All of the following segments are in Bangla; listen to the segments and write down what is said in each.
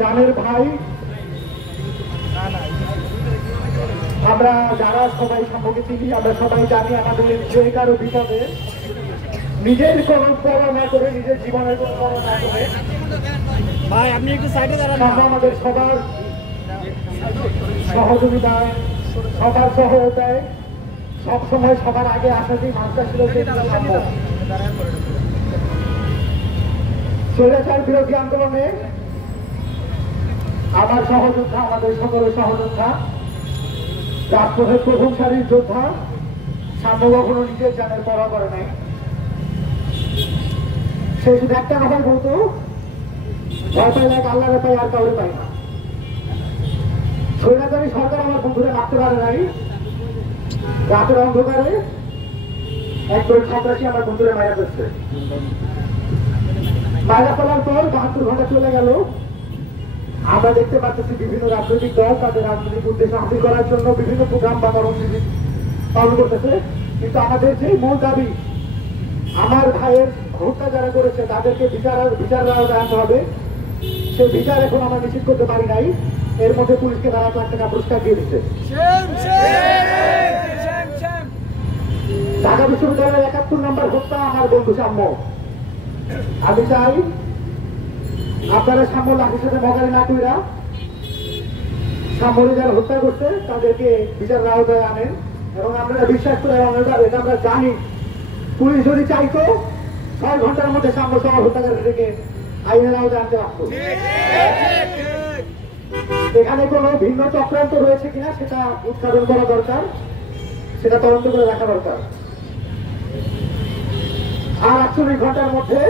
জানের ভাই আমরা যারা সবাই সম্পর্কে চিনি, আমরা সবাই জানি আমাদের যে কারো বিপদে নিজের কোনো পরোয়া না করে, নিজের জীবনের কোনো পরোয়া না করে ভাই আপনি একটু সাইডে দাঁড়ান, আমাদের সবার সহযোগিতায়, সবার সহায়তায় সবসময় সবার আগে আসা যে মানুষটা ছিল স্বৈরাচার বিরোধী আন্দোলনে আমার সহযোদ্ধা, আমাদের সকলের সহযোদ্ধা, রাষ্ট্রের প্রথম সারির যোদ্ধা সাম্য কখনো নিজের জানের পরোয়া করে নাই। সে শুধু একটা কথাই বলতো, ভয় পাই না আল্লাহরে পাই, আর কাউরে পাই না। স্বৈরাচারী সরকার আমার বন্ধুরা রাখতে পারে নাই, রাতের অন্ধকারে একদল সন্ত্রাসী আমার বন্ধুরা মারা করছে। মারা ফেলার পর ৭২ ঘন্টা চলে গেল। আমরা দেখতে পাচ্ছি বিভিন্ন রাজনৈতিক দল তাদের রাজনৈতিক উদ্দেশ্য হাসিল করার জন্য বিভিন্ন প্রোগ্রাম বা কর্মসূচি পালন করতেছে, কিন্তু আমাদের যে মূল দাবি, আমার ভাইয়ের হত্যা যারা করেছে তাদেরকে বিচার আনতে হবে, সেই বিচার এখন আমরা নিশ্চিত করতে পারি নাই। এর মধ্যে পুলিশকে তারা 1 লাখ টাকা পুরস্কার দিয়ে দিচ্ছে। ঢাকা বিশ্ববিদ্যালয়ের ৭১ নম্বর হত্যা আমার বন্ধু সাম্য। আমি চাই আপনারা সাম্য লাঠির সাথে মগারি না কইরা সাম্যরে যারা হত্যা করছে তাদেরকে বিচারের আওতায় আনেন। এবং আপনারা বিশ্বাস করে, এটা আমরা জানি, পুলিশ যদি চাইতো ৬ ঘন্টার মধ্যে সাম্য সহ হত্যাকারীদেরকে আইনের আওতায় আনতে পারত। এখানে কোনো ভিন্ন চক্রান্ত রয়েছে কিনা সেটা উদ্ঘাটন করা দরকার, সেটা তদন্ত করে রাখা দরকার। আর ৪৮ ঘন্টার মধ্যে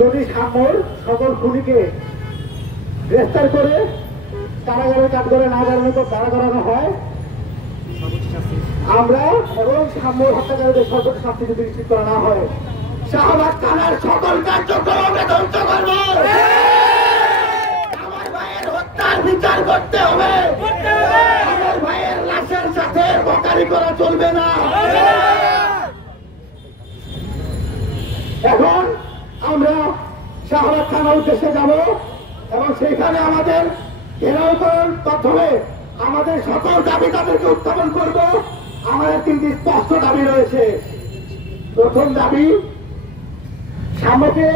যদি সাম্যর সকল খুনিকে গ্রেফতার করে কারাগারে কাজ করে না জানানোর পর কারা করানো হয়, আমরা এবং সাম্যর হত্যাকারীদের সর্বোচ্চ শাস্তি যদি নিশ্চিত করা না হয়, শাহবাগ থানার সকল কার্যক্রম আমরা ধ্বংস করব। আমার ভাইয়ের হত্যার বিচার করতে হবে, আমার ভাইয়ের লাশের সাথে বকারি করা চলবে না। এখন আমরা শাহবাগ থানার উদ্দেশ্যে যাব এবং সেখানে আমাদের ঘেরাও করার মাধ্যমে আমাদের সকল দাবি তাদেরকে উত্থাপন করব। আমাদের 3টি স্পষ্ট দাবি রয়েছে। প্রথম দাবি, সাম্যকে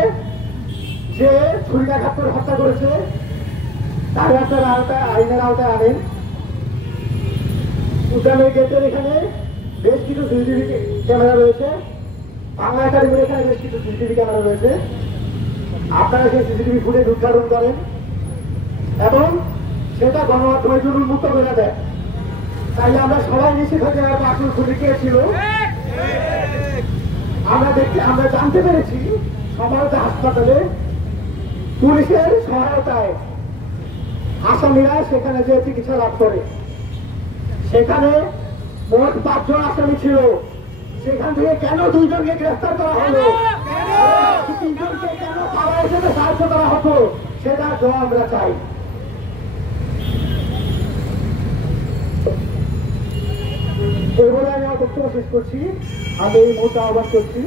যে ছুরিকাঘাত করে হত্যা করেছে তার আপনার আওতায়, আইনের আওতায় আনেন। উদ্যানের গেটের এখানে বেশ কিছু সিসিটিভি ক্যামেরা রয়েছে, বাংলা একাডেমির এখানে বেশ কিছু সিসিটিভি ক্যামেরা রয়েছে। আপনারা সেই সিসিটিভি ফুটেজ উদ্ঘাটন করেন এবং সেটা গণমাধ্যমের জন্য উন্মুক্ত করে দেয়। তাইলে আমরা সবাই নিশ্চিত হয়ে যাবো আসল খুনি কে ছিল। আমরা জানতে পেরেছি সমাজে হাসপাতালে পুলিশের সহায়তায় আসামিরা সেখানে যে চিকিৎসা লাভ করে, সেখানে মোট 5 জন আসামি ছিল। সেখান থেকে কেন 2 জনকে গ্রেফতার করা হলো, 3 জনকে কেন পাওয়ার জন্য সাহায্য করা হতো, সেটা জবাব আমরা চাই। এই বলে আমি আমার বক্তব্য শেষ করছি। আমি এই মুহূর্তে আহ্বান করছি